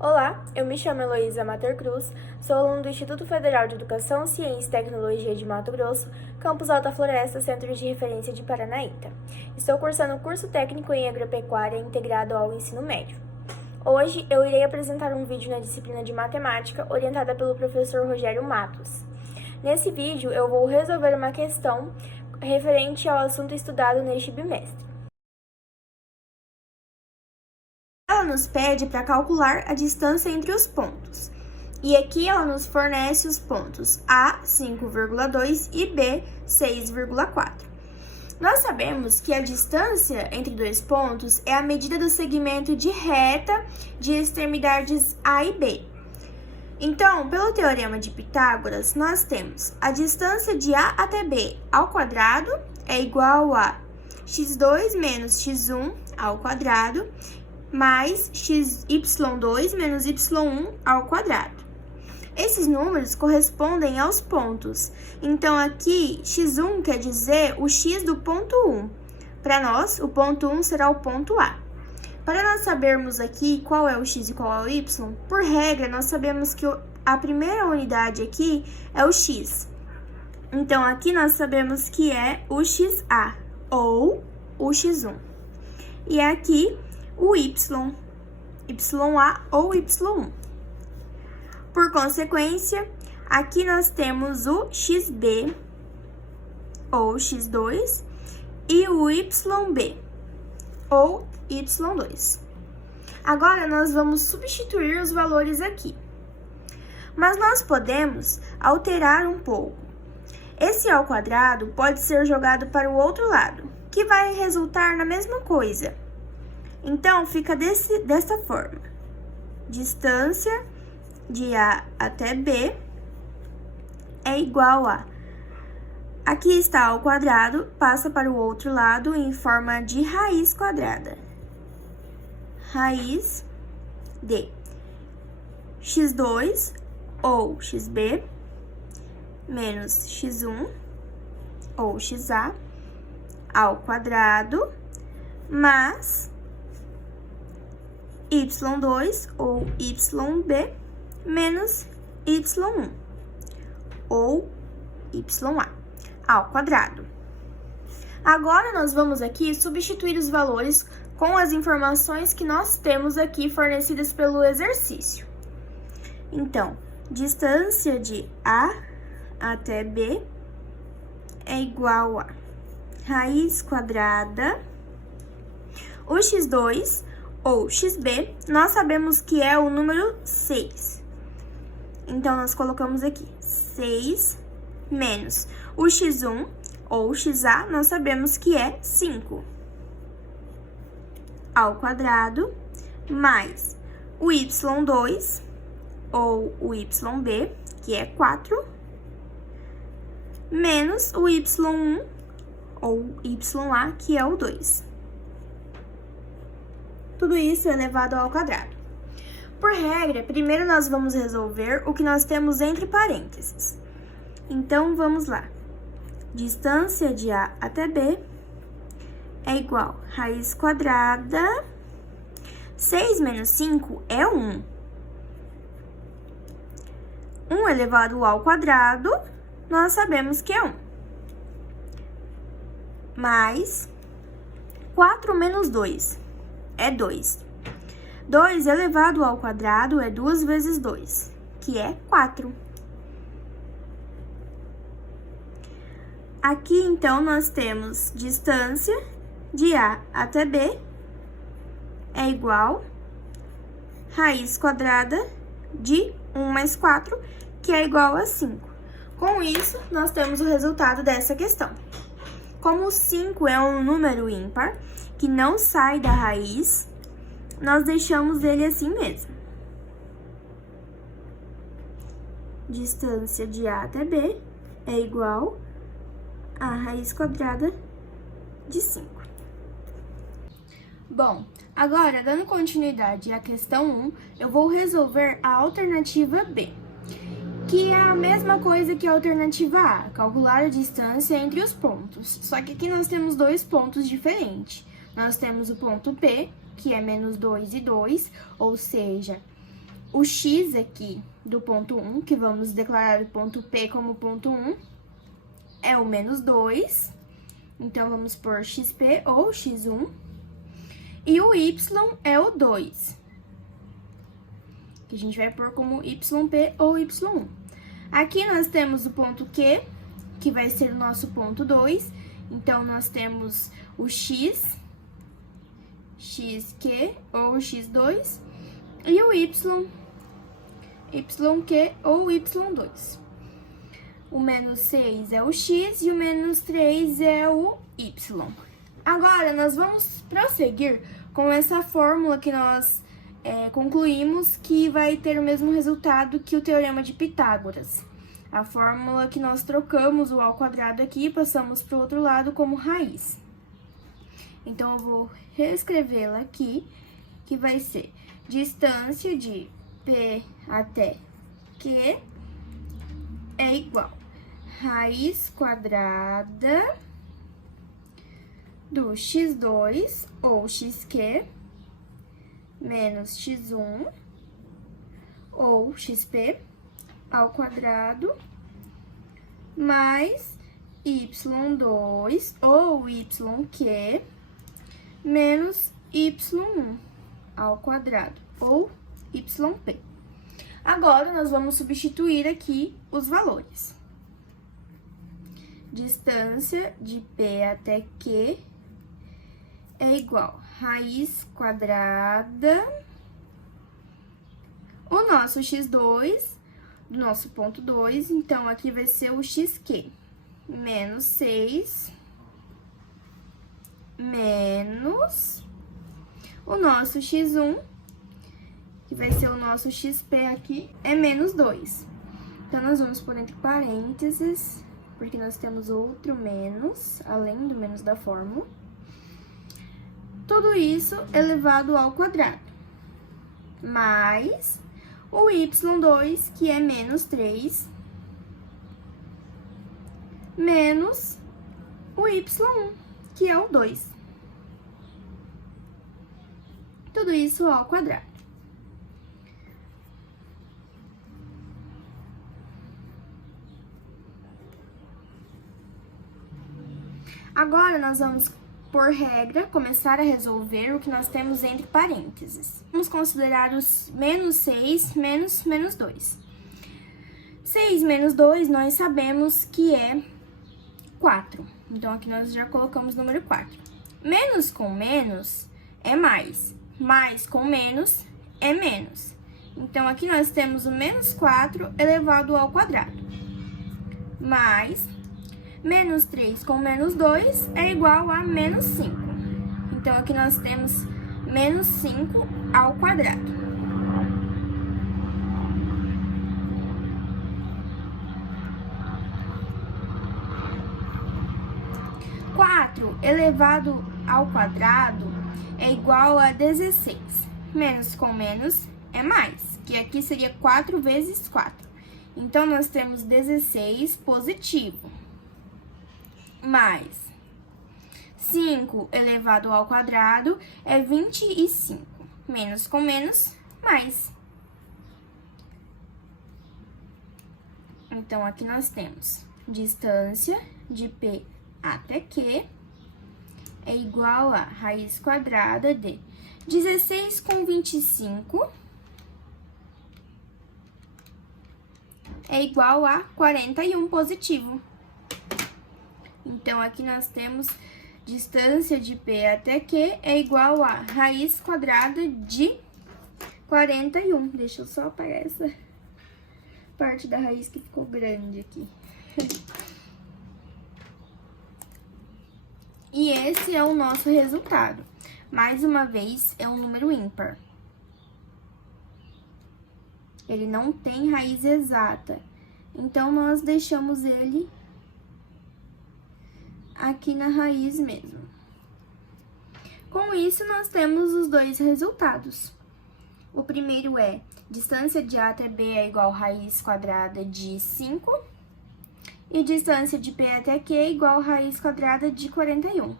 Olá, eu me chamo Heloísa Mater Cruz, sou aluna do Instituto Federal de Educação, Ciência e Tecnologia de Mato Grosso, campus Alta Floresta, Centro de Referência de Paranaíta. Estou cursando o curso técnico em agropecuária integrado ao ensino médio. Hoje eu irei apresentar um vídeo na disciplina de matemática orientada pelo professor Rogério Matos. Nesse vídeo eu vou resolver uma questão referente ao assunto estudado neste bimestre. Ela nos pede para calcular a distância entre os pontos. E aqui ela nos fornece os pontos A, 5,2 e B, 6,4. Nós sabemos que a distância entre dois pontos é a medida do segmento de reta de extremidades A e B. Então, pelo teorema de Pitágoras, nós temos a distância de A até B ao quadrado é igual a x2 menos x1 ao quadrado mais y2 menos y1 ao quadrado. Esses números correspondem aos pontos. Então, aqui, x1 quer dizer o x do ponto 1. Para nós, o ponto 1 será o ponto A. Para nós sabermos aqui qual é o x e qual é o y, por regra, nós sabemos que a primeira unidade aqui é o x. Então, aqui nós sabemos que é o xa, ou o x1. E aqui, o ya ou y1. Por consequência, aqui nós temos o xb, ou x2, e o yb, ou y2. Agora, nós vamos substituir os valores aqui. Mas nós podemos alterar um pouco. Esse ao quadrado pode ser jogado para o outro lado, que vai resultar na mesma coisa. Então, fica dessa forma. Distância de A até B é igual a... Aqui está ao quadrado, passa para o outro lado em forma de raiz quadrada. Raiz de x2 ou xb menos x1 ou xa ao quadrado mais y2 ou yb menos y1 ou ya ao quadrado. Agora, nós vamos aqui substituir os valores com as informações que nós temos aqui fornecidas pelo exercício. Então, distância de A até B é igual a raiz quadrada, o x2 ou xb, nós sabemos que é o número 6. Então, nós colocamos aqui 6 menos o x1 ou xa, nós sabemos que é 5 ao quadrado, mais o y2 ou o yb, que é 4, menos o y1 ou ya, que é o 2. Tudo isso elevado ao quadrado. Por regra, primeiro nós vamos resolver o que nós temos entre parênteses. Então, vamos lá. Distância de A até B é igual a raiz quadrada. 6 menos 5 é 1. 1 elevado ao quadrado, nós sabemos que é 1. Mais 4 menos 2 é 2. 2 elevado ao quadrado é 2 vezes 2, que é 4. Aqui, então, nós temos distância de A até B é igual a raiz quadrada de 1 mais 4, que é igual a 5. Com isso, nós temos o resultado dessa questão. Como 5 é um número ímpar, que não sai da raiz, nós deixamos ele assim mesmo. Distância de A até B é igual a raiz quadrada de 5. Bom, agora, dando continuidade à questão 1, eu vou resolver a alternativa B, que é a mesma coisa que a alternativa A, calcular a distância entre os pontos. Só que aqui nós temos dois pontos diferentes. Nós temos o ponto P, que é menos 2 e 2, ou seja, o x aqui do ponto 1, que vamos declarar o ponto P como ponto 1, é o menos 2. Então, vamos pôr xp ou x1. E o y é o 2, que a gente vai pôr como yp ou y1. Aqui nós temos o ponto Q, que vai ser o nosso ponto 2. Então, nós temos o x, xq ou x2, e o y, yq ou y2. O menos 6 é o x e o menos 3 é o y. Agora, nós vamos prosseguir com essa fórmula que nós concluímos que vai ter o mesmo resultado que o Teorema de Pitágoras. A fórmula que nós trocamos o ao quadrado aqui e passamos para o outro lado como raiz. Então, eu vou reescrevê-la aqui, que vai ser distância de P até Q é igual a raiz quadrada do x2 ou xq menos x1 ou xp ao quadrado mais y2 ou yq menos y1 ao quadrado ou yp. Agora, nós vamos substituir aqui os valores. Distância de P até Q é igual a raiz quadrada, o nosso x2, do nosso ponto 2, então, aqui vai ser o xq, menos 6, menos o nosso x1, que vai ser o nosso xp aqui, é menos 2. Então, nós vamos pôr entre parênteses, porque nós temos outro menos, além do menos da fórmula. Tudo isso elevado ao quadrado, mais o y2, que é menos 3, menos o y1, que é o 2. Tudo isso ao quadrado. Agora, nós vamos, por regra, começar a resolver o que nós temos entre parênteses. Vamos considerar os menos 6 menos menos 2. 6 menos 2, nós sabemos que é 4. Então, aqui nós já colocamos o número 4. Menos com menos é mais. Mais com menos é menos. Então, aqui nós temos o menos 4 elevado ao quadrado. Mais menos 3 com menos 2 é igual a menos 5. Então, aqui nós temos menos 5 ao quadrado. Quatro elevado ao quadrado é igual a 16. Menos com menos é mais, que aqui seria 4 vezes 4. Então, nós temos 16 positivo. Mais 5 elevado ao quadrado é 25. Menos com menos, mais. Então, aqui nós temos distância de P até Q é igual a raiz quadrada de 16 com 25 é igual a 41 positivo. Então, aqui nós temos distância de P até Q é igual a raiz quadrada de 41. Deixa eu só apagar essa parte da raiz que ficou grande aqui. E esse é o nosso resultado. Mais uma vez, é um número ímpar. Ele não tem raiz exata. Então, nós deixamos ele aqui na raiz mesmo. Com isso, nós temos os dois resultados. O primeiro é, distância de A até B é igual a raiz quadrada de 5. E distância de P até Q é igual a raiz quadrada de 41.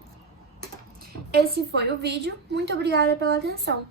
Esse foi o vídeo. Muito obrigada pela atenção.